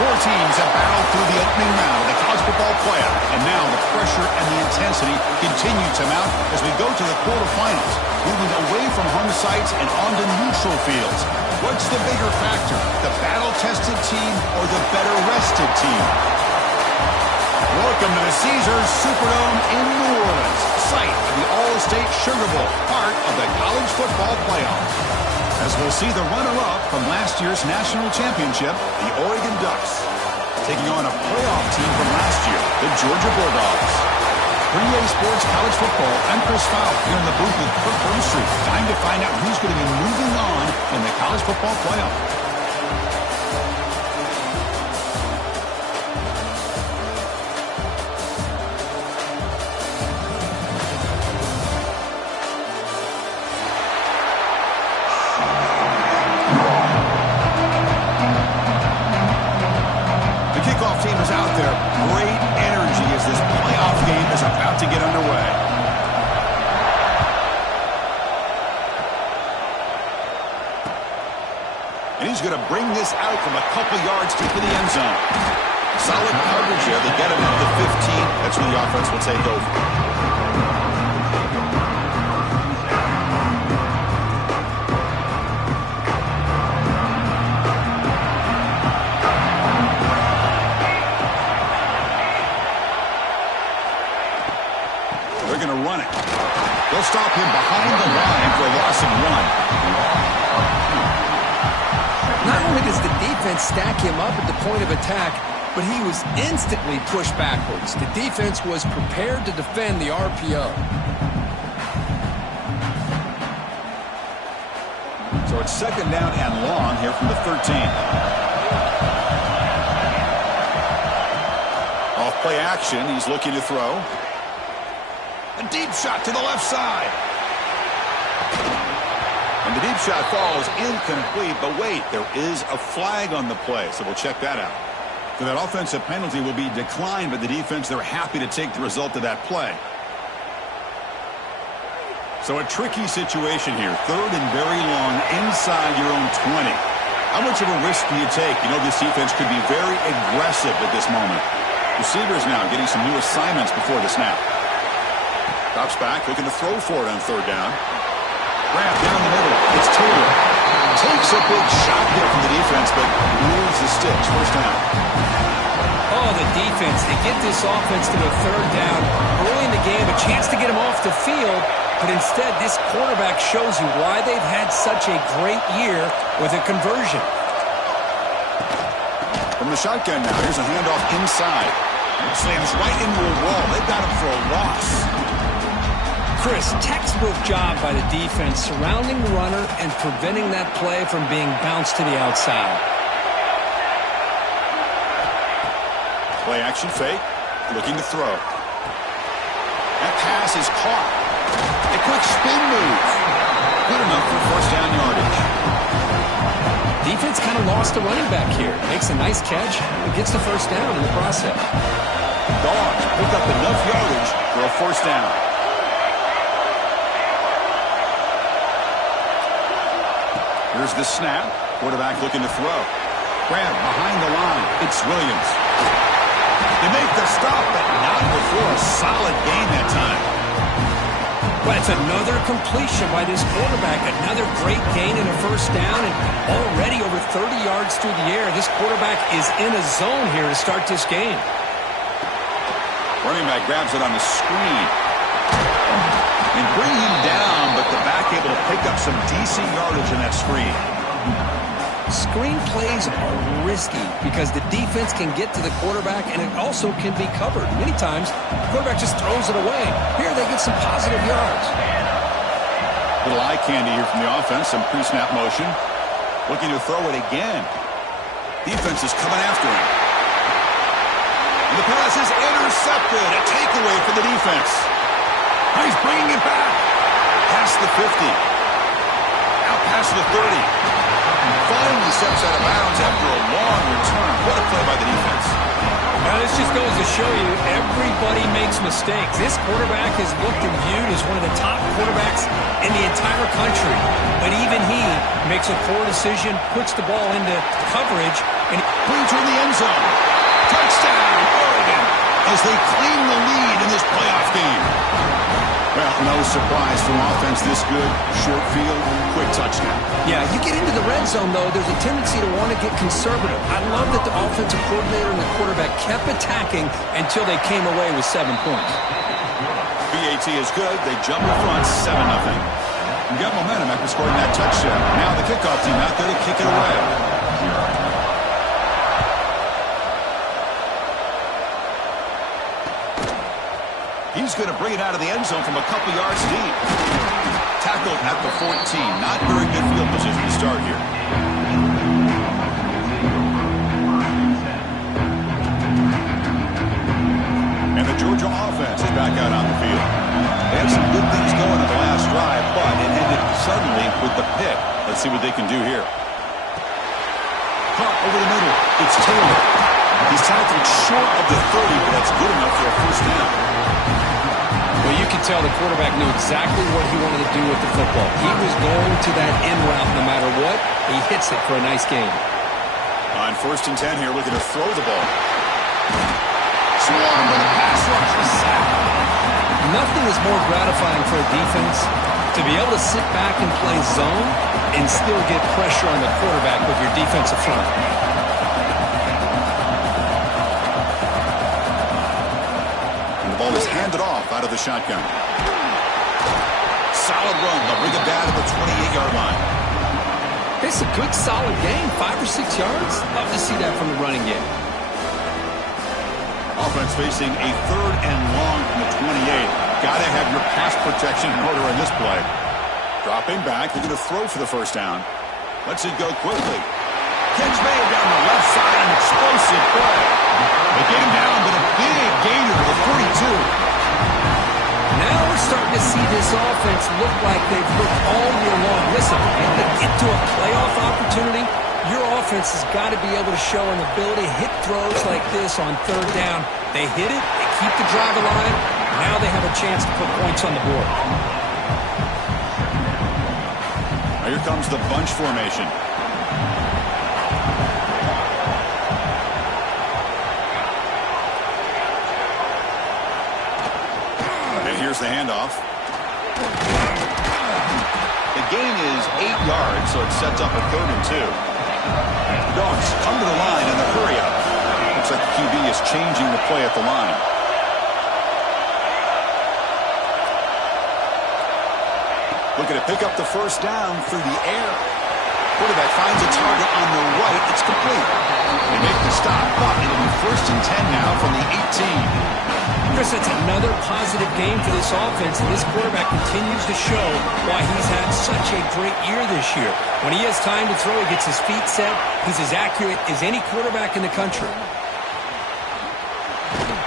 Four teams have battled through the opening round of the college football playoff, and now the pressure and the intensity continue to mount as we go to the quarterfinals, moving away from home sites and onto neutral fields. What's the bigger factor, the battle-tested team or the better-rested team? Welcome to the Caesars Superdome in New Orleans, site of the All-State Sugar Bowl, part of the college football playoff. As we'll see the runner-up from last year's national championship, the Oregon Ducks, taking on a playoff team from last year, the Georgia Bulldogs. 3A Sports College Football, I'm Chris Fowle here in the booth with Kirk Burnstreet. Time to find out who's going to be moving on in the college football playoff. Team is out there. Great energy as this playoff game is about to get underway. And he's going to bring this out from a couple yards deep in the end zone. Solid coverage here. They get him into the 15. That's where the offense will take over. They'll stop him behind the line for a loss of 1. Not only does the defense stack him up at the point of attack, but he was instantly pushed backwards. The defense was prepared to defend the RPO. So it's second down and long here from the 13. Off play action, he's looking to throw. A deep shot to the left side. And the deep shot falls incomplete, but wait, there is a flag on the play, so we'll check that out. So that offensive penalty will be declined by the defense. They're happy to take the result of that play. So a tricky situation here. Third and very long inside your own 20. How much of a risk do you take? You know this defense could be very aggressive at this moment. Receivers now getting some new assignments before the snap. Drops back, looking to throw for it on third down. Grab down the middle. It's Taylor. Takes a big shot there from the defense, but moves the sticks. First down. Oh, the defense. They get this offense to the third down. Early in the game, a chance to get him off the field, but instead this quarterback shows you why they've had such a great year with a conversion. From the shotgun now, here's a handoff inside. Slams right into a wall. They've got him for a loss. Chris, textbook job by the defense surrounding the runner and preventing that play from being bounced to the outside. Play action fake, looking to throw. That pass is caught. A quick spin move. Good enough for first down yardage. Defense kind of lost the running back here. Makes a nice catch, but gets the first down in the process. Dogs pick up enough yardage for a first down. Here's the snap. Quarterback looking to throw. Grab behind the line. It's Williams. They make the stop, but not before a solid gain that time. Well, it's another completion by this quarterback. Another great gain in a first down, and already over 30 yards through the air. This quarterback is in a zone here to start this game. Running back grabs it on the screen. And bring him down, but the back able to pick up some decent yardage in that screen. Screen plays are risky because the defense can get to the quarterback, and it also can be covered. Many times, the quarterback just throws it away. Here, they get some positive yards. Little eye candy here from the offense, some pre-snap motion. Looking to throw it again. Defense is coming after him. And the pass is intercepted. A takeaway for the defense. Now he's bringing it back. Past the 50. Out past the 30. Finally steps out of bounds after a long return. What a play by the defense. Now this just goes to show you everybody makes mistakes. This quarterback is looked and viewed as one of the top quarterbacks in the entire country. But even he makes a poor decision, puts the ball into coverage, and Brings her in the end zone. Touchdown, Oregon, as they claim the lead in this playoff game. Well, no surprise from offense this good. Short field, quick touchdown. Yeah, you get into the red zone, though, there's a tendency to want to get conservative. I love that the offensive coordinator and the quarterback kept attacking until they came away with 7 points. BAT is good. They jump in front, 7-0. Got momentum after scoring that touchdown. Now the kickoff team out there to kick it away. He's going to bring it out of the end zone from a couple yards deep. Tackled at the 14. Not very good field position to start here. And the Georgia offense is back out on the field. They had some good things going in the last drive, but it ended suddenly with the pick. Let's see what they can do here. Caught over the middle. It's Taylor. He's tackled short of the 30, but that's good enough for a first down. Well, you can tell the quarterback knew exactly what he wanted to do with the football. He was going to that end route no matter what. He hits it for a nice gain. On 1st and 10 here, looking to throw the ball. Swarm with a pass rush, a sack. Nothing is more gratifying for a defense to be able to sit back and play zone and still get pressure on the quarterback with your defensive front. Ball is handed off out of the shotgun. Solid run. They'll bring it down to the 28-yard line. It's a good, solid game. 5 or 6 yards. Love to see that from the running game. Offense facing a 3rd and long from the 28. Got to have your pass protection in order in this play. Dropping back. They're going to throw for the first down. Lets it go quickly. Catch made down the left side. An explosive play. They get him down, but a big gainer to the 42. Now we're starting to see this offense look like they've looked all year long. Listen, to get to a playoff opportunity, your offense has got to be able to show an ability to hit throws like this on 3rd down. They hit it, they keep the drive alive. Now they have a chance to put points on the board. Now here comes the bunch formation. Here's the handoff. The gain is 8 yards, so it sets up a 3rd and 2. Dogs come to the line in the hurry up. Looks like the QB is changing the play at the line. Looking to pick up the first down through the air. Quarterback finds a target on the right. It's complete. They make the stop, but it'll be 1st and 10 now from the 18. Chris, that's another positive game for this offense, and this quarterback continues to show why he's had such a great year this year. When he has time to throw, he gets his feet set. He's as accurate as any quarterback in the country.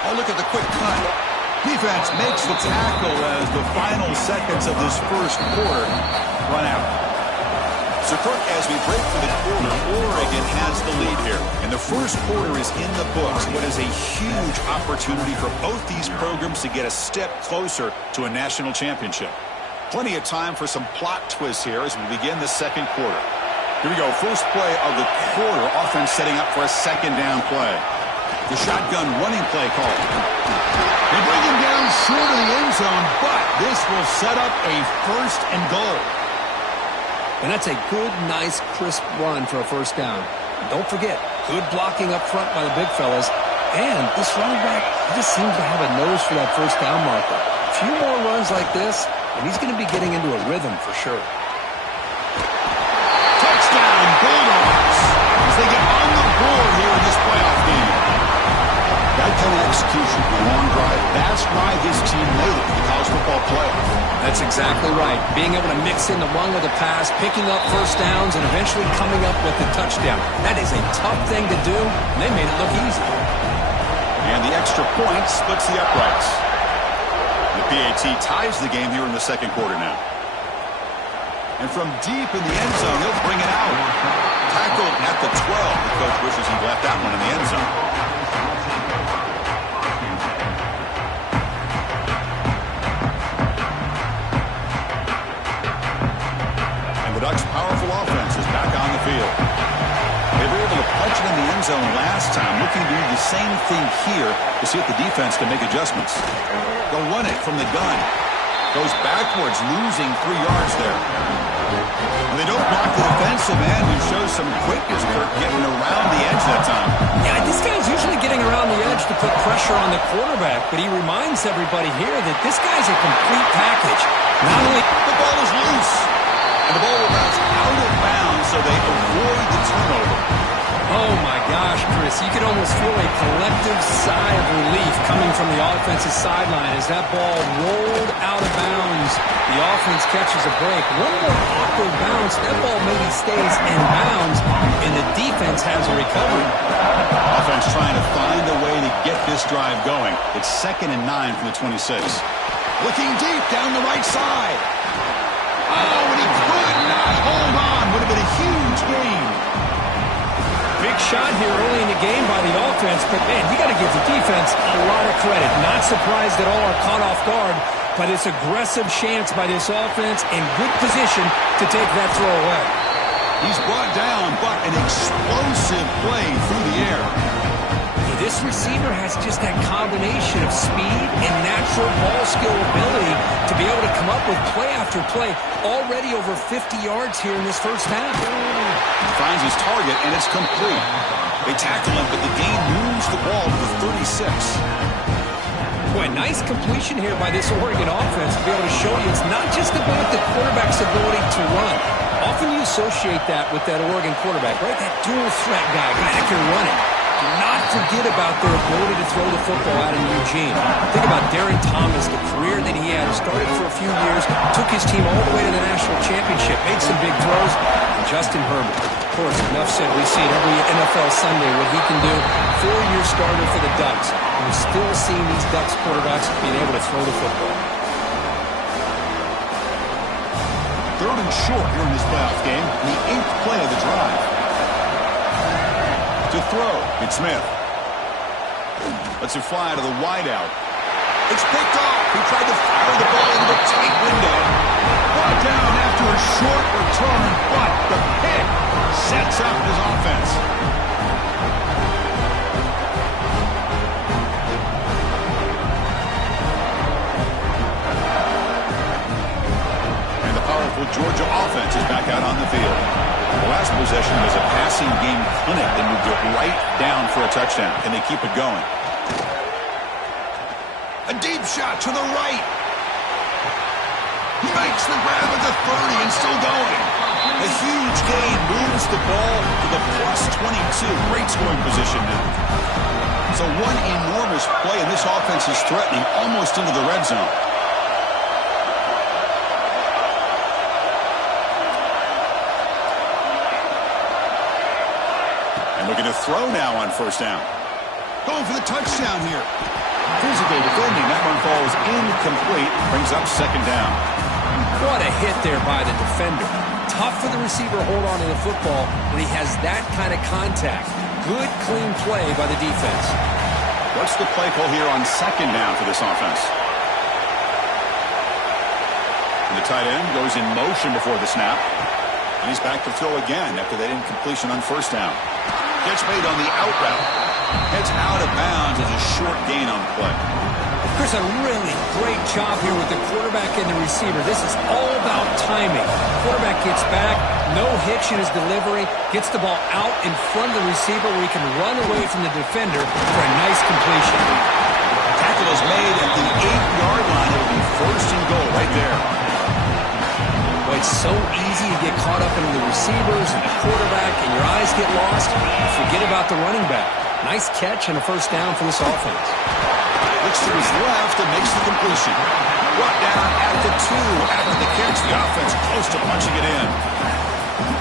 Oh, look at the quick cut. Defense makes the tackle as the final seconds of this first quarter run out. So, Kirk, as we break for the quarter, Oregon has the lead here. And the first quarter is in the books. What is a huge opportunity for both these programs to get a step closer to a national championship. Plenty of time for some plot twists here as we begin the second quarter. Here we go. First play of the quarter. Offense setting up for a 2nd down play. The shotgun running play call. They bring him down short of the end zone, but this will set up a 1st and goal. And that's a good, nice, crisp run for a first down. Don't forget, good blocking up front by the big fellas. And this running back, he just seems to have a nose for that first down marker. A few more runs like this, and he's going to be getting into a rhythm for sure. Touchdown, Bulldogs, as they get on the board here in this playoff game. That kind of execution, a long drive, that's why this team made it to the college football playoff. That's exactly right. Being able to mix in the run with the pass, picking up first downs, and eventually coming up with the touchdown. That is a tough thing to do, and they made it look easy. And the extra point splits the uprights. The PAT ties the game here in the second quarter now. And from deep in the end zone, he'll bring it out. Tackled at the 12. The coach wishes he left that one in the end zone. And the Ducks' powerful offense is back on the field. They were able to punch it in the end zone zone last time, looking to do the same thing here to see if the defense can make adjustments. They'll run it from the gun. Goes backwards, losing 3 yards there. And they don't block the defensive end, who shows some quickness, Kirk, getting around the edge that time. Yeah, this guy's usually getting around the edge to put pressure on the quarterback, but he reminds everybody here that this guy's a complete package. Not only the ball is loose, and the ball will bounce out of bounds, so they avoid the turnover. Oh, my gosh, Chris. You can almost feel a collective sigh of relief coming from the offensive sideline as that ball rolled out of bounds. The offense catches a break. One more awkward bounce. That ball maybe stays in bounds, and the defense has a recovery. Offense trying to find a way to get this drive going. It's 2nd and 9 from the 26. Looking deep down the right side. Oh, and he could not hold on. Would have been a huge gain. Big shot here early in the game by the offense, but, man, you got to give the defense a lot of credit. Not surprised at all or caught off guard by this aggressive chance by this offense in good position to take that throw away. He's brought down, but an explosive play through the air. This receiver has just that combination of speed and natural ball skill ability to be able to come up with play after play. Already over 50 yards here in this first half. Finds his target, and it's complete. They tackle him, but the gain moves the ball to the 36. Boy, nice completion here by this Oregon offense to be able to show you it's not just about the quarterback's ability to run. Often you associate that with that Oregon quarterback, right? That dual threat guy that can run it. Do not forget about their ability to throw the football out in Eugene. Think about Darren Thomas, the career that he had. Started for a few years, took his team all the way to the national championship, made some big throws. And Justin Herbert, of course, enough said. We see it every NFL Sunday what he can do. 4-year starter for the Ducks. And we're still seeing these Ducks quarterbacks being able to throw the football. 3rd and short here in this playoff game. The 8th play of the drive. To throw, it's Smith. Lets it fly to the wideout. It's picked off. He tried to fire the ball into the tight window. Brought down after a short return, but the pick sets up his offense. And the powerful Georgia offense is back out on the field. The last possession was a passing game clinic that moved it right down for a touchdown. Can they keep it going? A deep shot to the right. Makes the grab at the 30 and still going. A huge gain moves the ball to the +22. Great scoring position now. So one enormous play, and this offense is threatening almost into the red zone. Looking to throw now on 1st down. Going for the touchdown here. Physical defending. That one falls incomplete. Brings up 2nd down. What a hit there by the defender. Tough for the receiver to hold on to the football when he has that kind of contact. Good, clean play by the defense. What's the play call here on 2nd down for this offense? And the tight end goes in motion before the snap. And he's back to throw again after that incompletion on 1st down. Gets made on the out route. Heads out of bounds as a short gain on the play. Chris, a really great job here with the quarterback and the receiver. This is all about timing. Quarterback gets back, no hitch in his delivery, gets the ball out in front of the receiver where he can run away from the defender for a nice completion. Tackle is made at the 8-yard line. It'll be 1st and goal right there. Boy, it's so easy to get caught up in the receivers and the quarterback, and your eyes get lost. You forget about the running back. Nice catch and a 1st down for this offense. Looks to his left and makes the completion. Brought down at the 2 after the catch. The offense close to punching it in.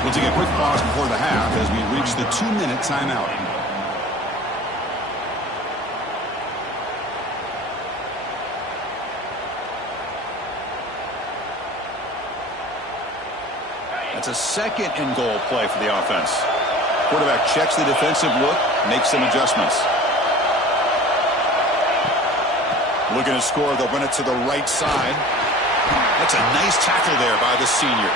We'll take a quick pause before the half as we reach the 2-minute timeout. That's a 2nd and goal play for the offense. Quarterback checks the defensive look, makes some adjustments. Looking to score, they'll run it to the right side. That's a nice tackle there by the senior.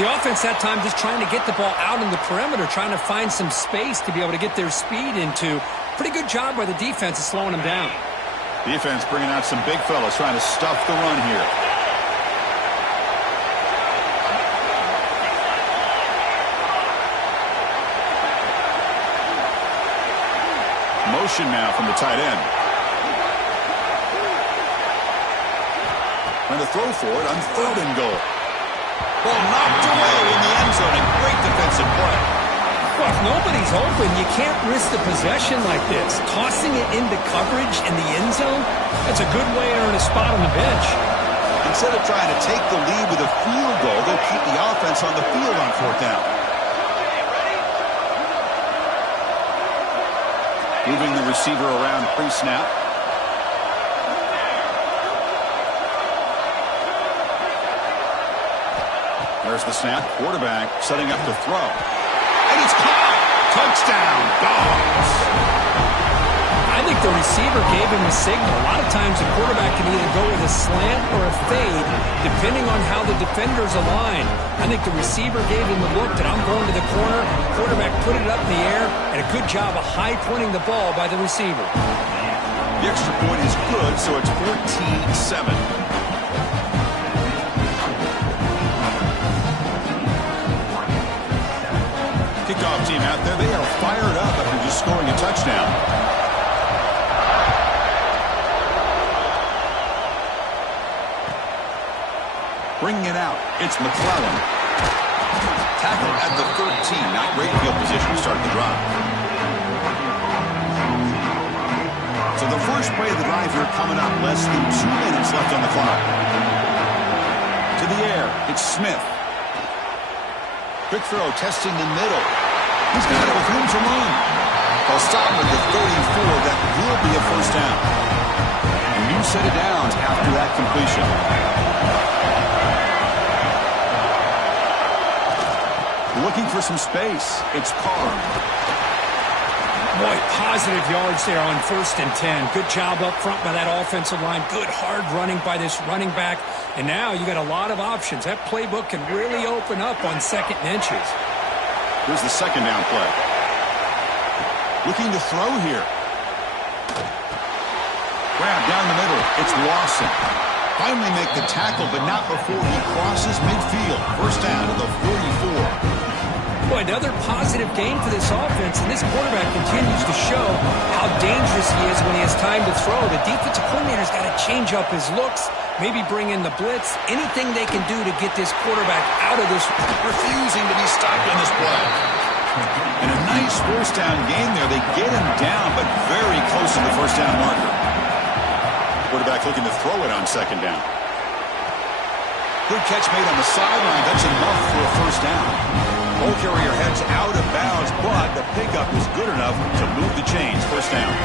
The offense that time just trying to get the ball out in the perimeter, trying to find some space to be able to get their speed into. Pretty good job by the defense of slowing them down. Defense bringing out some big fellas trying to stuff the run here. Motion now from the tight end. And a throw for it on 3rd and goal. Ball knocked away in the end zone, and great defensive play. Well, if nobody's open, you can't risk the possession like this. Tossing it into coverage in the end zone, that's a good way to earn a spot on the bench. Instead of trying to take the lead with a field goal, they'll keep the offense on the field on 4th down. Moving the receiver around pre-snap. There's the snap. Quarterback setting up to throw. And it's caught. Touchdown, Dogs. I think the receiver gave him a signal. A lot of times the quarterback can either go with a slant or a fade, depending on how the defenders align. I think the receiver gave him the look that I'm going to the corner. Quarterback put it up in the air, and a good job of high-pointing the ball by the receiver. The extra point is good, so it's 14-7. Kickoff team out there, they are fired up after just scoring a touchdown. Bringing it out, it's McClellan. Tackle at the 13, not great field position to start the drive. So the first play of the drive here coming up, less than 2 minutes left on the clock. To the air, it's Smith. Quick throw, testing the middle. He's got it with room to run. They'll stop at the 34. That will be a 1st down. And you set it down after that completion. Looking for some space. It's Carr. Boy, positive yards there on 1st and 10. Good job up front by that offensive line. Good hard running by this running back. And now you got a lot of options. That playbook can really open up on 2nd and inches. Here's the 2nd down play. Looking to throw here. Grab down the middle. It's Lawson. Finally make the tackle, but not before he crosses midfield. 1st down to the 44. Boy, another positive game for this offense, and this quarterback continues to show how dangerous he is when he has time to throw. The defensive coordinator's got to change up his looks, maybe bring in the blitz, anything they can do to get this quarterback out of this. Refusing to be stopped on this play. And a nice 1st down game there. They get him down, but very close to the 1st down marker. Quarterback looking to throw it on 2nd down. Good catch made on the sideline. That's enough for a 1st down. Ball carrier heads out of bounds, but the pickup is good enough to move the chains. 1st down.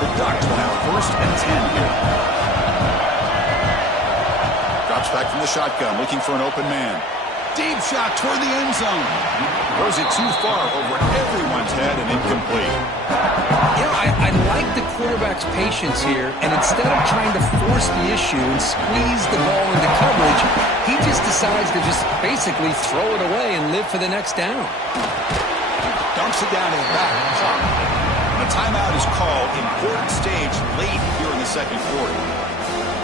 The Ducks will have 1st and 10 here. Drops back from the shotgun, looking for an open man. Deep shot toward the end zone. Throws it too far over everyone's head and incomplete. You know, I like the quarterback's patience here, and instead of trying to force the issue and squeeze the ball into coverage, he just decides to just basically throw it away and live for the next down. Dumps it down to the back. And a timeout is called. Important stage late here in the 2nd quarter.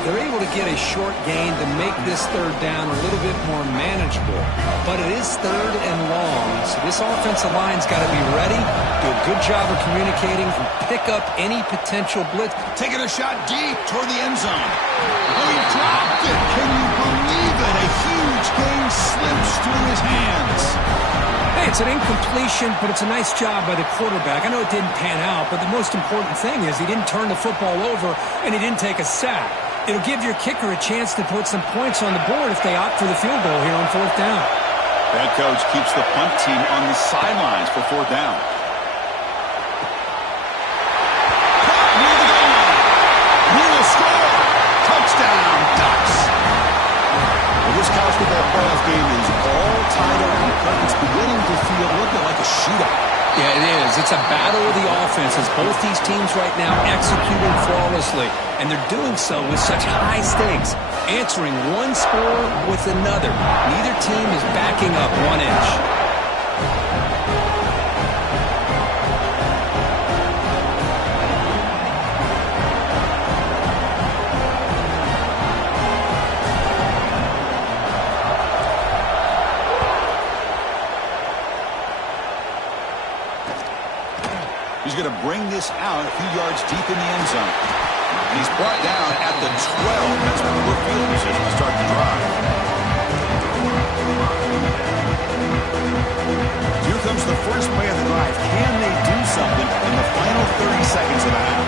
They're able to get a short gain to make this 3rd down a little bit more manageable. But it is 3rd and long, so this offensive line's got to be ready, do a good job of communicating, and pick up any potential blitz. Taking a shot deep toward the end zone. Oh, he dropped it. Can you believe it? A huge gain slips through his hands. Hey, it's an incompletion, but it's a nice job by the quarterback. I know it didn't pan out, but the most important thing is he didn't turn the football over and he didn't take a sack. It'll give your kicker a chance to put some points on the board if they opt for the field goal here on 4th down. Head coach keeps the punt team on the sidelines for 4th down. Near the goal line. Will score. Touchdown, Ducks. Well, this college football playoff game is all tied up, but it's beginning to feel a little bit like a shootout. Yeah, it is. It's a battle of the offenses. Both these teams right now executing flawlessly, and they're doing so with such high stakes, answering one score with another. Neither team is backing up 1 inch. He's going to bring this out a few yards deep in the end zone. And he's brought down at the 12. That's poor field position to start the drive. Here comes the first play of the drive. Can they do something in the final 30 seconds of the half?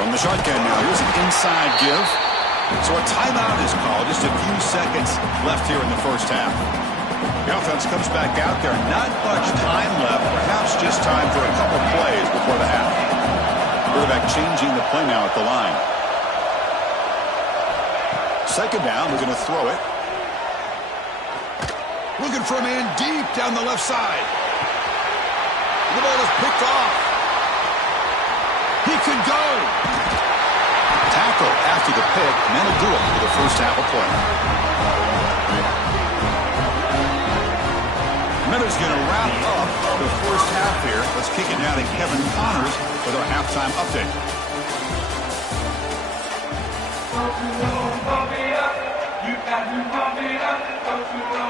From the shotgun now, here's an inside give. So a timeout is called. Just a few seconds left here in the first half. The offense comes back out there. Not much time left. Perhaps just time for a couple plays before the half. Quarterback changing the play now at the line. Second down. We're going to throw it. Looking for a man deep down the left side. The ball is picked off. He could go. Tackle after the pick, and that'll do it for the first half of play. Miller's going to wrap up the first half here. Let's kick it now to Kevin Connors with our halftime update.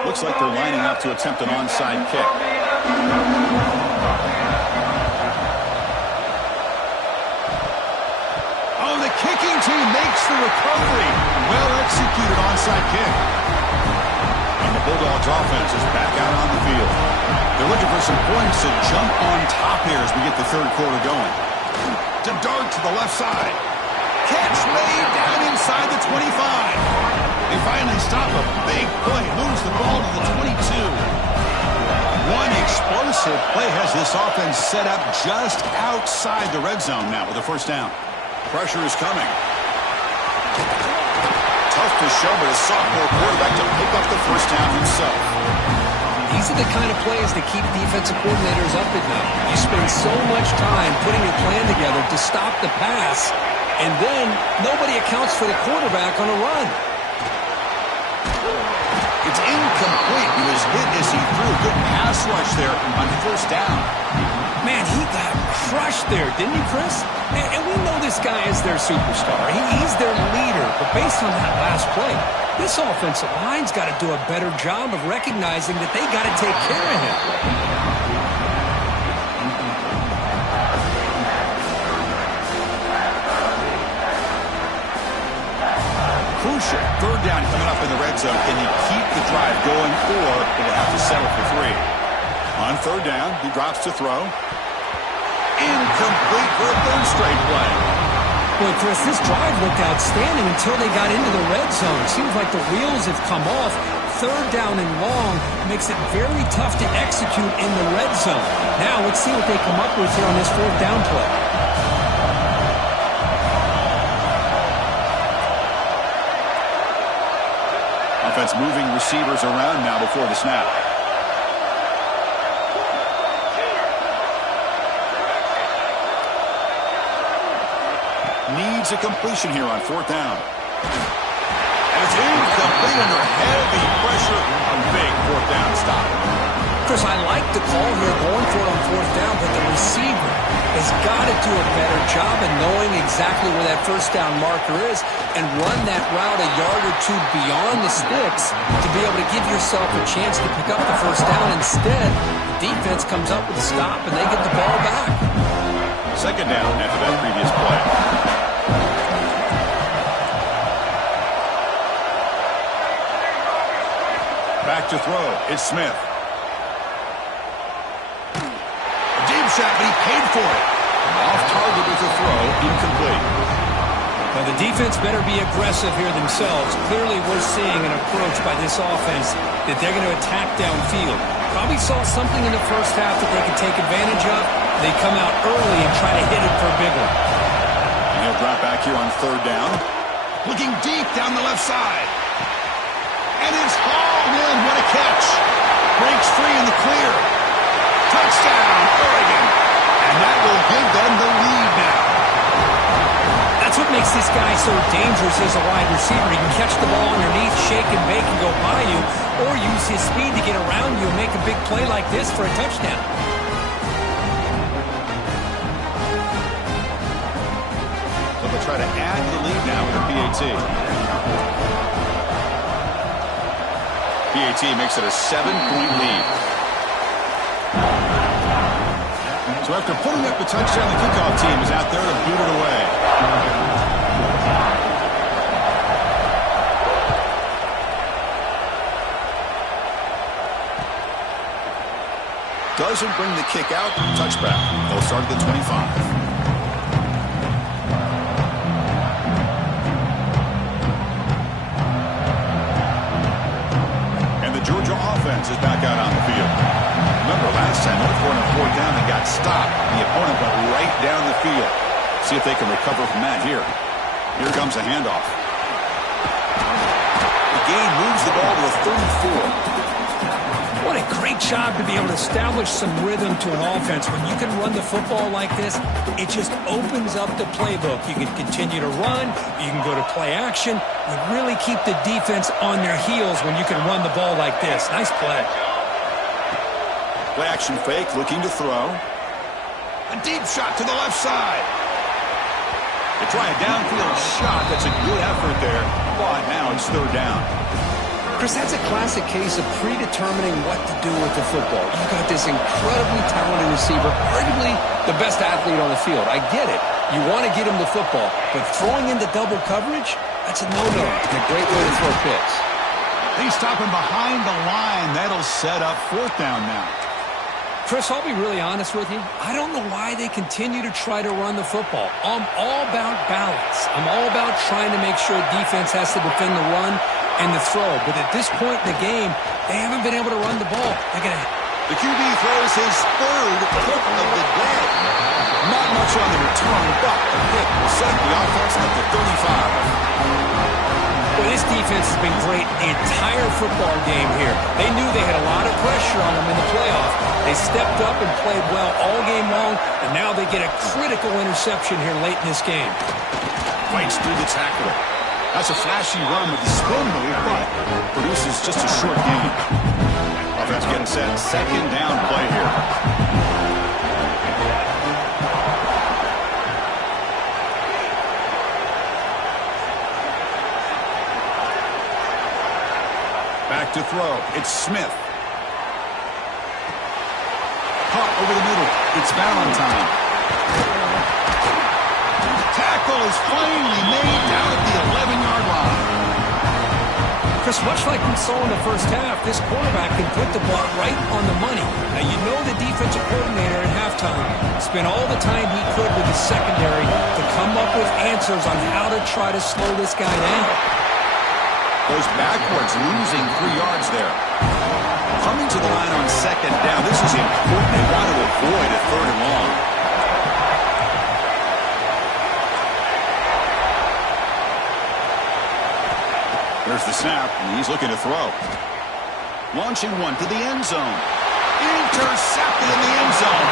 Looks like they're lining up to attempt an onside kick. Oh, the kicking team makes the recovery. Well executed onside kick. And the Bulldogs offense is back out on the field. They're looking for some points to jump on top here as we get the third quarter going. To dart to the left side. Catch made down inside the 25. They finally stop a big play. Moves the ball to the 22. One explosive play has this offense set up just outside the red zone now with a first down. Pressure is coming. Tough to show, but a sophomore quarterback to pick up the first down himself. These are the kind of plays that keep defensive coordinators up at night. You spend so much time putting your plan together to stop the pass, and then nobody accounts for the quarterback on a run. It's incomplete. He was hit as he threw a good pass rush there on first down. Man, he got crushed there, didn't he, Chris? And we know this guy is their superstar. He's their leader. But based on that last play, this offensive line's got to do a better job of recognizing that they got to take care of him. Crucial. Third down coming up in the red zone. Can he keep the drive going, or will they have to settle for 3? On third down, he drops to throw. Incomplete for a third straight play. Boy, Chris, this drive looked outstanding until they got into the red zone. Seems like the wheels have come off. Third down and long makes it very tough to execute in the red zone. Now let's see what they come up with here on this fourth down play. Offense moving receivers around now before the snap. Needs a completion here on fourth down. And it's incomplete under heavy pressure. A big fourth down stop. Chris, I like the call here going for it on fourth down, but the receiver has got to do a better job of knowing exactly where that first down marker is and run that route a yard or two beyond the sticks to be able to give yourself a chance to pick up the first down. Instead, the defense comes up with a stop and they get the ball back. Second down after that previous play. Back to throw. It's Smith. A deep shot, but he paid for it. Off target with the throw. Incomplete. Now, the defense better be aggressive here themselves. Clearly, we're seeing an approach by this offense that they're going to attack downfield. Probably saw something in the first half that they could take advantage of. They come out early and try to hit it for a big one. And he'll drop back here on third down. Looking deep down the left side. And it's hauled in. What a catch. Breaks free in the clear. Touchdown, Oregon. And that will give them the lead now. That's what makes this guy so dangerous as a wide receiver. He can catch the ball underneath, shake and bake and go by you, or use his speed to get around you and make a big play like this for a touchdown. So they'll try to add the lead now with a PAT. PAT makes it a 7-point lead. So after putting up the touchdown, the kickoff team is out there to boot it away. Doesn't bring the kick out. Touchback. They'll start at the 25. Georgia offense is back out on the field. Remember last time, they were on 4th down and got stopped. The opponent went right down the field. See if they can recover from that here. Here comes a handoff. The gain moves the ball to a 34. What a great job to be able to establish some rhythm to an offense. When you can run the football like this, it just opens up the playbook. You can continue to run. You can go to play action. You really keep the defense on their heels when you can run the ball like this. Nice play. Play action fake, looking to throw. A deep shot to the left side. They try a downfield shot. That's a good effort there. But now it's 3rd down. Chris, that's a classic case of predetermining what to do with the football. You've got this incredibly talented receiver, arguably the best athlete on the field. I get it. You want to get him the football, but throwing into double coverage, that's a no-no and a great way to throw picks. He's stopping behind the line. That'll set up 4th down now. Chris, I'll be really honest with you. I don't know why they continue to try to run the football. I'm all about balance. I'm all about trying to make sure defense has to defend the run and the throw. But at this point in the game, they haven't been able to run the ball. The QB throws his 3rd pick of the day. Not much on the return, but a pick will set the offense at the 35. Well, this defense has been great the entire football game here. They knew they had a lot of pressure on them in the playoff. They stepped up and played well all game long, and now they get a critical interception here late in this game. Fights through the tackle. That's a flashy run with the spin move, but produces just a short gain. Offense getting set. 2nd down play here. Back to throw. It's Smith. Caught over the middle. It's Valentine. Tackle is finally made down at the 11-yard line. Chris, much like we saw in the first half, this quarterback can put the ball right on the money. Now, you know the defensive coordinator at halftime spent all the time he could with the secondary to come up with answers on how to try to slow this guy down. Goes backwards, losing 3 yards there. Coming to the line on 2nd down. This is important. They want to avoid a 3rd and long. There's the snap, and he's looking to throw. Launching one to the end zone. Intercepted in the end zone.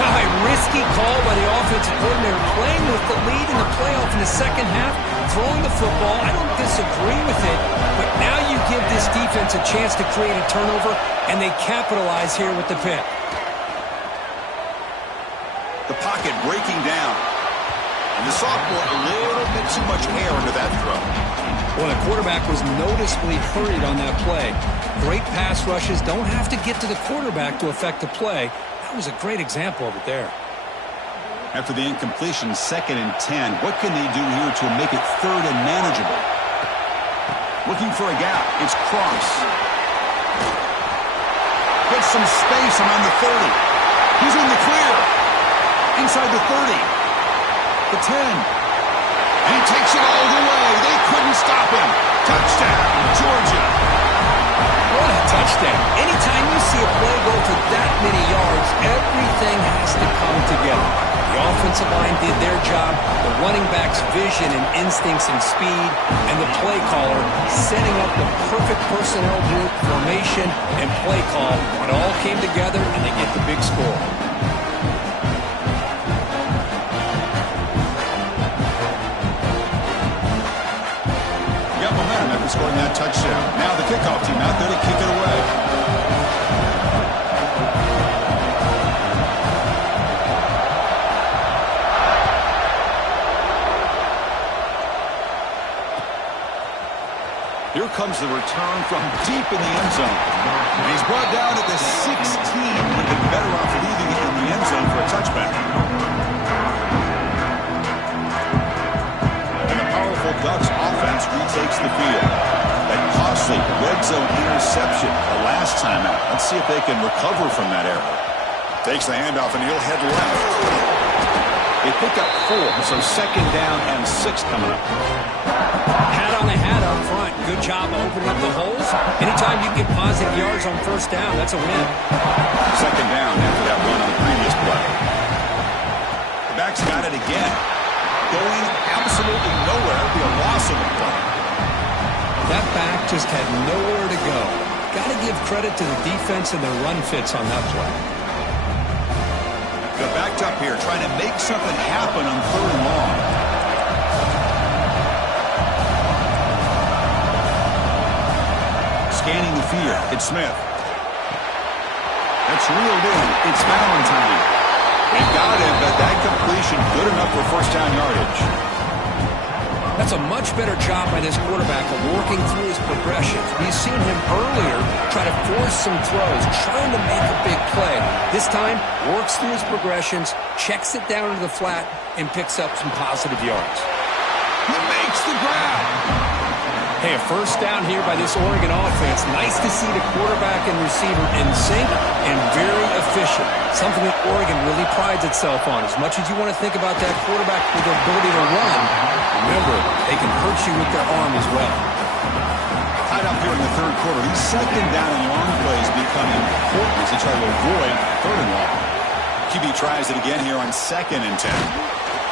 Wow, a risky call by the offensive coordinator, playing with the lead in the playoff in the second half, throwing the football. I don't disagree with it, but now you give this defense a chance to create a turnover, and they capitalize here with the pick. The pocket breaking down. And the sophomore, a little bit too much air into that throw. Well, the quarterback was noticeably hurried on that play. Great pass rushes don't have to get to the quarterback to affect the play. That was a great example of it there. After the incompletion, 2nd and 10. What can they do here to make it 3rd and manageable? Looking for a gap. It's Cross. Gets some space around the 30. He's in the clear. Inside the 30. The 10. And he takes it all the way. They couldn't stop him. Touchdown, Georgia. What a touchdown. Anytime you see a play go for that many yards, everything has to come together. The offensive line did their job, the running back's vision and instincts and speed, and the play caller setting up the perfect personnel group, formation, and play call. It all came together, and they get the big score. Got momentum after scoring that touchdown. Now the kickoff team out there to kick it away. Here comes the return from deep in the end zone. And he's brought down at the 16. Would have been better off leaving it in the end zone for a touchback. And the powerful Ducks offense retakes the field. That costly red zone interception the last time out. Let's see if they can recover from that error. Takes the handoff and he'll head left. They pick up 4, so second down and 6 coming up. Hat on the hat up front. Good job of opening up the holes. Anytime you get positive yards on first down, that's a win. Second down after that run on the previous play. The back's got it again. Going absolutely nowhere. It'll be a loss of the play. That back just had nowhere to go. Got to give credit to the defense and their run fits on that play. They're backed up here trying to make something happen on 3rd and long. Scanning the field, it's Smith. That's reeled in. It's Valentine. They got him, but that completion good enough for first down yardage. That's a much better job by this quarterback of working through his progressions. We've seen him earlier try to force some throws, trying to make a big play. This time, works through his progressions, checks it down into the flat, and picks up some positive yards. He makes the grab. Hey, a first down here by this Oregon offense. Nice to see the quarterback and receiver in sync and very efficient. Something that Oregon really prides itself on. As much as you want to think about that quarterback with their ability to run, remember, they can hurt you with their arm as well. Tied up here in the 3rd quarter. These second down and long plays become important as they try to avoid 3rd and long. QB tries it again here on 2nd and 10.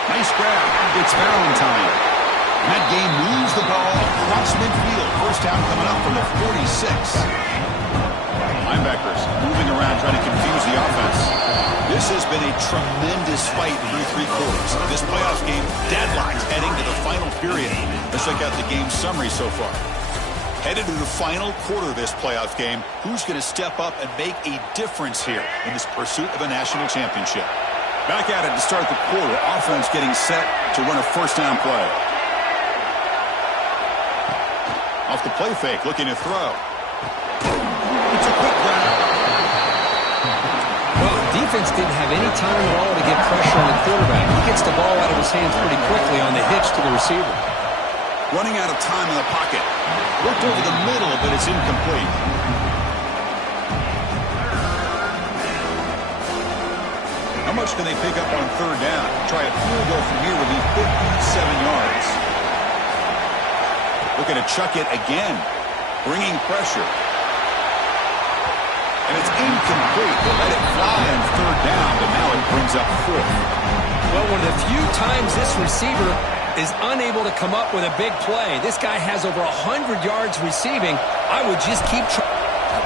Nice grab. It's Valentine. That game moves the ball across midfield. First down coming up from the 46. Linebackers moving around trying to confuse the offense. This has been a tremendous fight through 3 quarters. This playoff game deadlocked heading to the final period. Let's check out the game summary so far. Headed to the final quarter of this playoff game. Who's going to step up and make a difference here in this pursuit of a national championship? Back at it to start the quarter. Offense getting set to run a first down play. Off the play fake, looking to throw. It's a quick grab. Well, the defense didn't have any time at all to get pressure on the quarterback. He gets the ball out of his hands pretty quickly on the hitch to the receiver. Running out of time in the pocket. Looked over the middle, but it's incomplete. How much can they pick up on 3rd down? Try a field goal from here would be 57 yards. Looking to chuck it again. Bringing pressure. And it's incomplete. They let it fly on 3rd down, but now it brings up 4th. Well, one of the few times this receiver is unable to come up with a big play. This guy has over 100 yards receiving. I would just keep trying.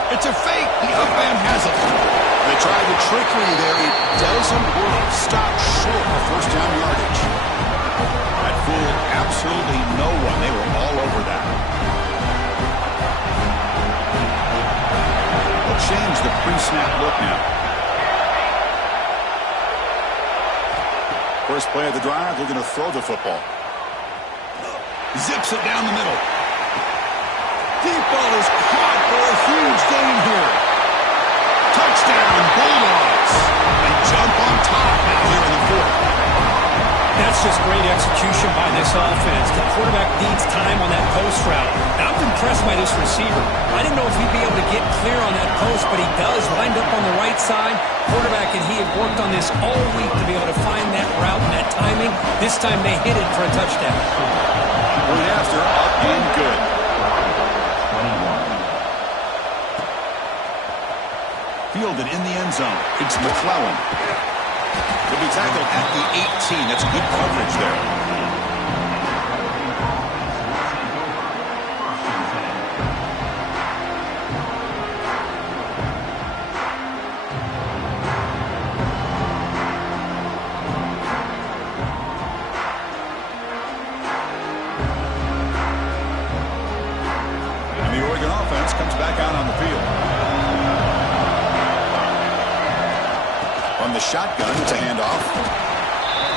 It's a fake. The up man has it. They tried the trickery there. It doesn't work. Stop short of first down yardage. That fooled absolutely no one. They were all over that. They'll change the pre-snap look now. First play of the drive, looking to throw the football. Zips it down the middle. Deep ball is caught for a huge gain here. Touchdown, Bulldogs. They jump on top now here in the 4th. That's just great execution by this offense. The quarterback needs time on that post route. And I'm impressed by this receiver. I didn't know if he'd be able to get clear on that post, but he does. Lined up on the right side. Quarterback and he have worked on this all week to be able to find that route and that timing. This time they hit it for a touchdown. Point after, up and good. Fielded in the end zone. It's McClellan. He'll be tackled at the 18. That's good coverage there. Comes back out on the field. From the shotgun to handoff.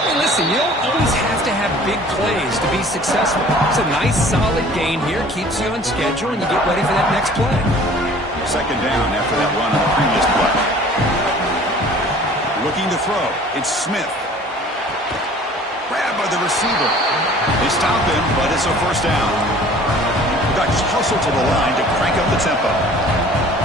Hey, listen, you don't always have to have big plays to be successful. It's a nice, solid gain here. Keeps you on schedule, and you get ready for that next play. Second down after that run on the previous play. Looking to throw. It's Smith. Grabbed by the receiver. They stop him, but it's a first down. Dutch hustle to the line to crank up the tempo.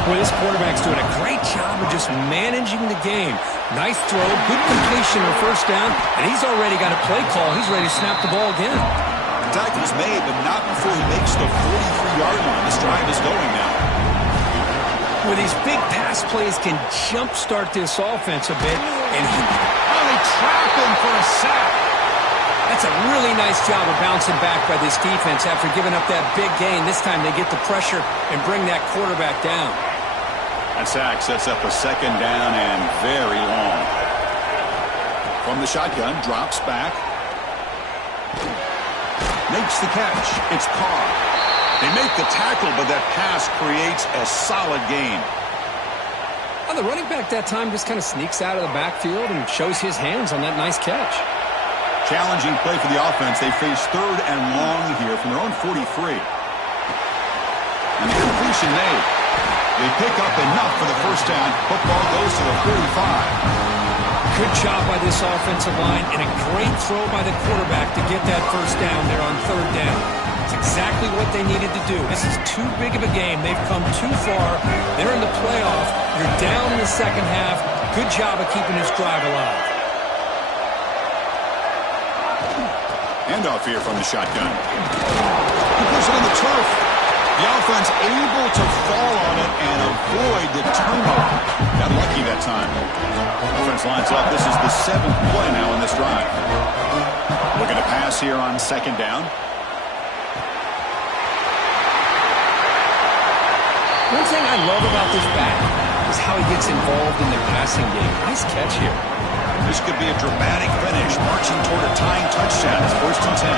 Well, this quarterback's doing a great job of just managing the game. Nice throw, good completion on first down, and he's already got a play call. He's ready to snap the ball again. The tackle's made, but not before he makes the 43-yard line. This drive is going now. Well, these big pass plays can jumpstart this offense a bit, and they trap him for a sack. That's a really nice job of bouncing back by this defense after giving up that big gain. This time they get the pressure and bring that quarterback down. That sack sets up a second down and very long. From the shotgun, drops back. Makes the catch. It's Carr. They make the tackle, but that pass creates a solid gain. Well, the running back that time just kind of sneaks out of the backfield and shows his hands on that nice catch. Challenging play for the offense. They face third and long here from their own 43. And the completion made. They pick up enough for the first down. Football goes to the 45. Good job by this offensive line and a great throw by the quarterback to get that first down there on third down. It's exactly what they needed to do. This is too big of a game. They've come too far. They're in the playoff. You're down in the second half. Good job of keeping this drive alive. Handoff here from the shotgun. He puts it on the turf. The offense able to fall on it and avoid the turnover. Got lucky that time. Offense lines up. This is the 7th play now in this drive. Looking to pass here on second down. One thing I love about this back is how he gets involved in the passing game. Nice catch here. This could be a dramatic finish, marching toward a tying touchdown. It's 1st and 10.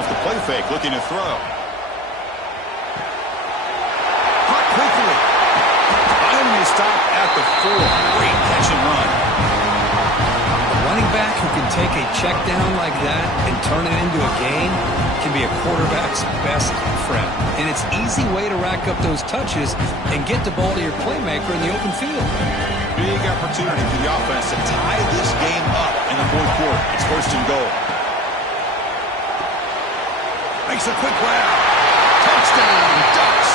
Off the play fake, looking to throw. Caught quickly. Finally stopped at the 4. Great catch and run. A running back who can take a check down like that and turn it into a gain can be a quarterback's best friend. And it's an easy way to rack up those touches and get the ball to your playmaker in the open field. Big opportunity for the offense to tie this game up in the 4th quarter. It's 1st and goal. Makes a quick grab. Touchdown, Ducks.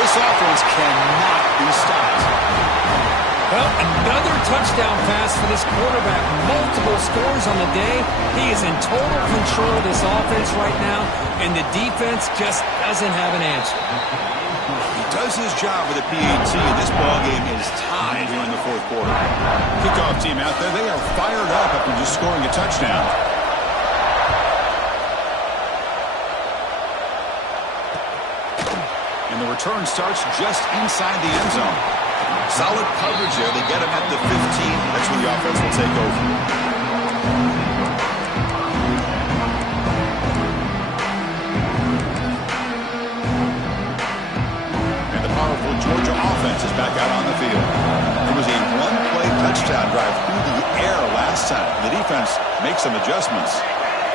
This offense cannot be stopped. Well, another touchdown pass for this quarterback. Multiple scores on the day. He is in total control of this offense right now, and the defense just doesn't have an answer. He does his job with the PAT, and this ballgame is tied here in the 4th quarter. Kickoff team out there, they are fired up after just scoring a touchdown. And the return starts just inside the end zone. Solid coverage there. They get him at the 15. That's when the offense will take over. And the powerful Georgia offense is back out on the field. It was a one-play touchdown drive through the air last time. The defense makes some adjustments.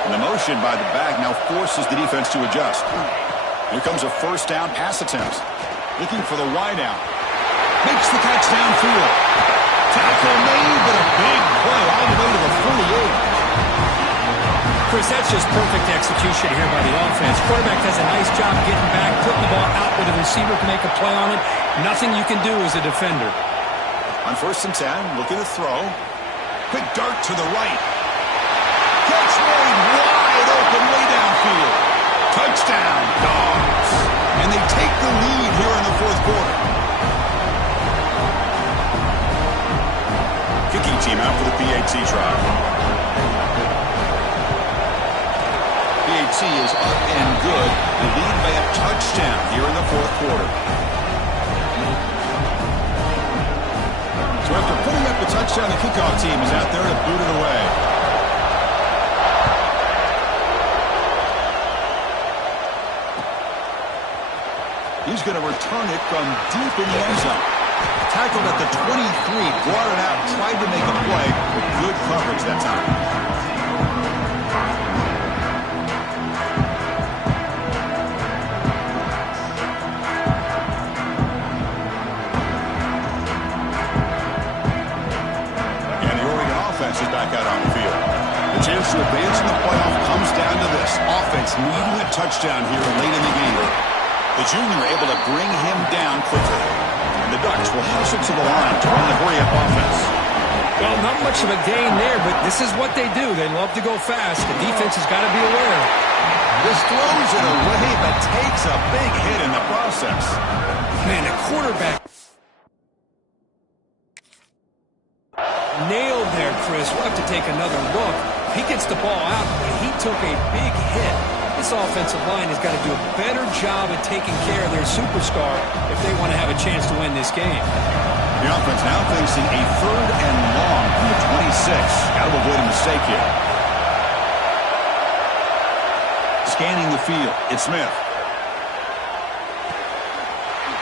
And the motion by the back now forces the defense to adjust. Here comes a first down pass attempt. Looking for the wideout. Makes the catch downfield. Tackle made, but a big play all the way to the 48. Chris, that's just perfect execution here by the offense. Quarterback does a nice job getting back, putting the ball out where the receiver can make a play on it. Nothing you can do as a defender. On 1st and 10, looking to throw. Quick dart to the right. Catch made wide open way downfield. Touchdown, Dogs. And they take the lead here in the 4th quarter. game out for the PAT tribe. PAT is up and good. They lead by a touchdown here in the fourth quarter. So after putting up the touchdown, the kickoff team is out there to boot it away. He's going to return it from deep in the end zone. Tackled at the 23, brought it out, tried to make a play with good coverage that time. And the Oregon offense is back out on the field. The chance to advance in the playoff comes down to this. Offense needing a touchdown here late in the game. The junior able to bring him down quickly. And the Ducks will house it to the line to run the hurry-up offense. Well, not much of a gain there, but this is what they do. They love to go fast. The defense has got to be aware. This throws it away, but takes a big hit in the process. Man, the quarterback nailed there, Chris. We'll have to take another look. He gets the ball out, but he took a big hit. This offensive line has got to do a better job at taking care of their superstar if they want to have a chance to win this game. The offense now facing a 3rd and long from the 26. Got to avoid a mistake here. Scanning the field, it's Smith.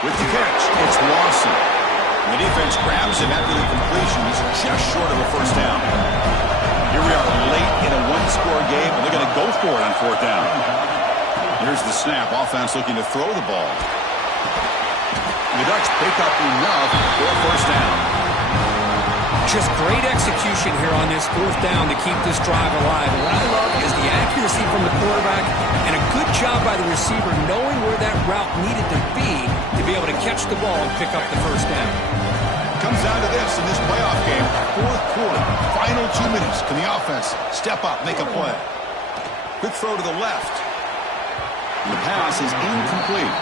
With the catch, it's Lawson. The defense grabs him after the completion. He's just short of a first down. Here we are late in a one-score game, and they're going to go for it on 4th down. Here's the snap. Offense looking to throw the ball. The Ducks pick up enough for a first down. Just great execution here on this 4th down to keep this drive alive. And what I love is the accuracy from the quarterback and a good job by the receiver knowing where that route needed to be able to catch the ball and pick up the first down. Comes down to this in this playoff game. 4th quarter, final 2 minutes. Can the offense step up, make a play? Quick throw to the left. The pass is incomplete.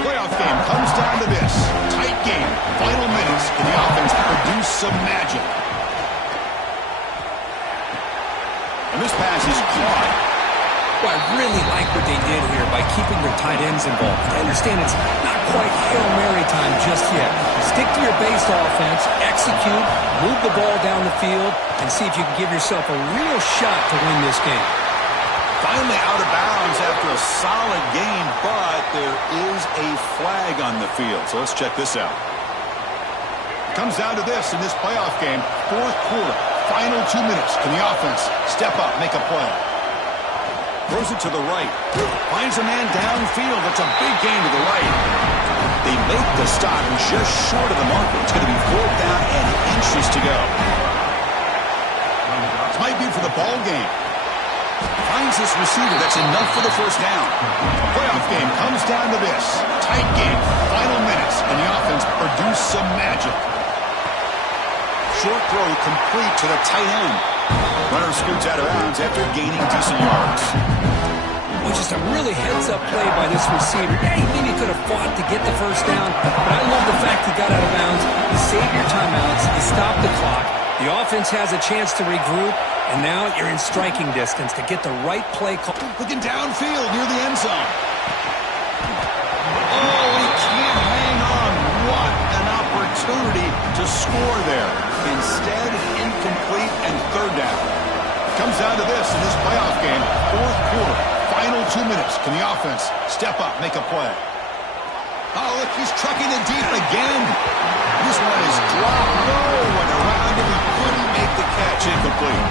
Playoff game comes down to this. Tight game, final minutes. Can the offense produce some magic? And this pass is caught. Well, I really like what they did here by keeping their tight ends involved. I understand it's not quite Hail Mary time just yet. Stick to your base offense, execute, move the ball down the field, and see if you can give yourself a real shot to win this game. Finally out of bounds after a solid game, but there is a flag on the field. So let's check this out. Comes down to this in this playoff game. 4th quarter, final 2 minutes. Can the offense step up, make a play? Throws it to the right. Finds a man downfield. That's a big gain to the right. They make the stop just short of the marker. It's going to be 4th down and inches to go. This might be for the ball game. Finds this receiver. That's enough for the first down. Playoff game comes down to this. Tight game. Final minutes. And the offense produce some magic. Short throw complete to the tight end. Runner scoots out of bounds after gaining decent yards. Well, just a really heads-up play by this receiver. Yeah, he maybe could have fought to get the first down, but I love the fact he got out of bounds. He saved your timeouts. He stopped the clock. The offense has a chance to regroup, and now you're in striking distance to get the right play call. Looking downfield near the end zone. Oh, he can't hang on. What an opportunity to score there. Instead, incomplete and 3rd down. Comes down to this in this playoff game. 4th quarter, final 2 minutes. Can the offense step up, make a play? Oh, look, he's trucking it deep again. This one is dropped. No one around him. He couldn't make the catch. Incomplete.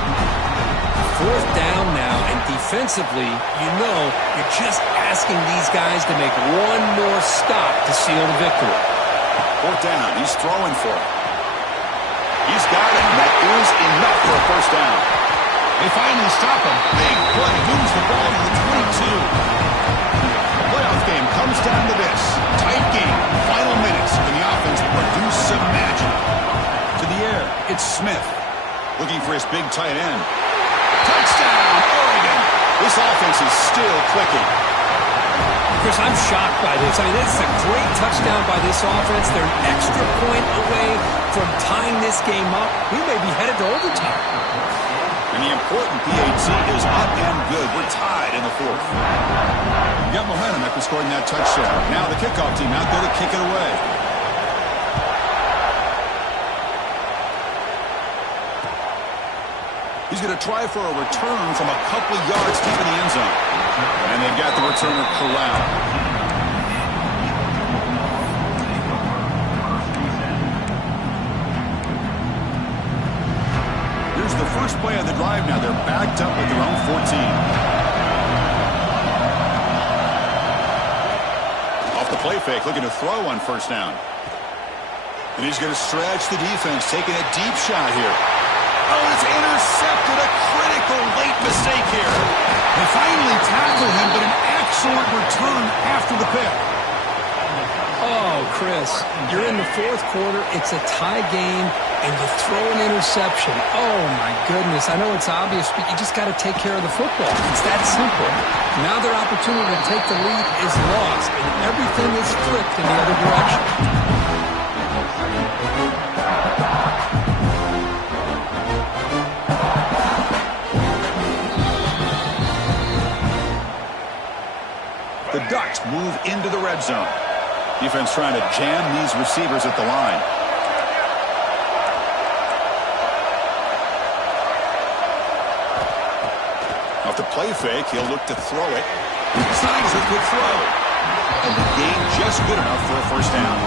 4th down now, and defensively, you know you're just asking these guys to make one more stop to seal the victory. 4th down. He's throwing for it. He's got it, and that is enough for a first down. They finally stop him. Big play. Moves the ball to the 22. Playoff game comes down to this. Tight game. Final minutes. Can the offense produce some magic? To the air. It's Smith. Looking for his big tight end. Touchdown, Oregon. This offense is still clicking. Chris, I'm shocked by this. I mean, this is a great touchdown by this offense. They're an extra point away from tying this game up. We may be headed to overtime. And the important PAT is up and good. We're tied in the fourth. You got momentum after scoring that touchdown. Now the kickoff team out there to kick it away. He's going to try for a return from a couple of yards deep in the end zone. And they've got the returner corralled. Here's the first play of the drive now. They're backed up at their own 14. Off the play fake, looking to throw on first down. And he's going to stretch the defense, taking a deep shot here. Oh, it's intercepted. A critical late mistake here. They finally tackle him, but an excellent return after the pick. Oh, Chris, you're in the fourth quarter. It's a tie game, and you throw an interception. Oh, my goodness. I know it's obvious, but you just got to take care of the football. It's that simple. Now their opportunity to take the lead is lost, and everything is flipped in the other direction. The Ducks move into the red zone. Defense trying to jam these receivers at the line. Off the play fake, he'll look to throw it. Signs a good throw. And the game just good enough for a first down.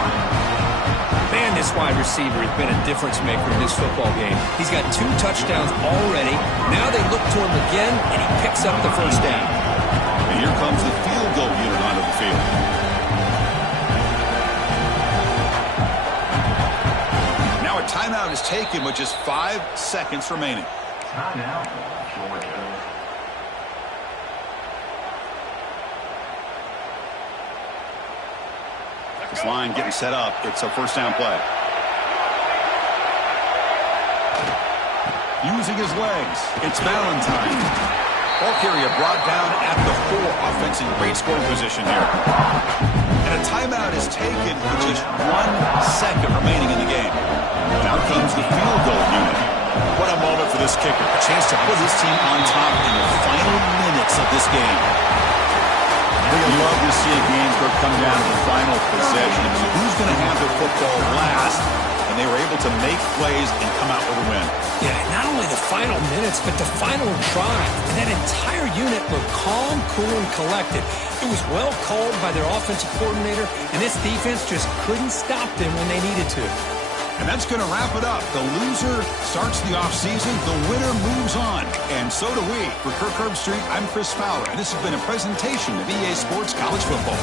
Man, this wide receiver has been a difference maker in this football game. He's got 2 touchdowns already. Now they look to him again, and he picks up the first down. And here comes the field goal unit onto the field. Now a timeout is taken with just 5 seconds remaining. Timeout, Georgia. This line getting set up. It's a first down play. Using his legs, it's Valentine. Ball carrier brought down at the 4, offensive great scoring position here. And a timeout is taken with just 1 second remaining in the game. Now comes the field goal unit. What a moment for this kicker. A chance to put his team on top in the final minutes of this game. You love to see a game come down to the final possession. Who's going to have the football last? And they were able to make plays and come out with a win. Yeah, not only the final minutes, but the final drive. And that entire unit looked calm, cool, and collected. It was well called by their offensive coordinator, and this defense just couldn't stop them when they needed to. And that's going to wrap it up. The loser starts the offseason. The winner moves on. And so do we. For Kirk Herbstreit, I'm Chris Fowler. And this has been a presentation of EA Sports College Football.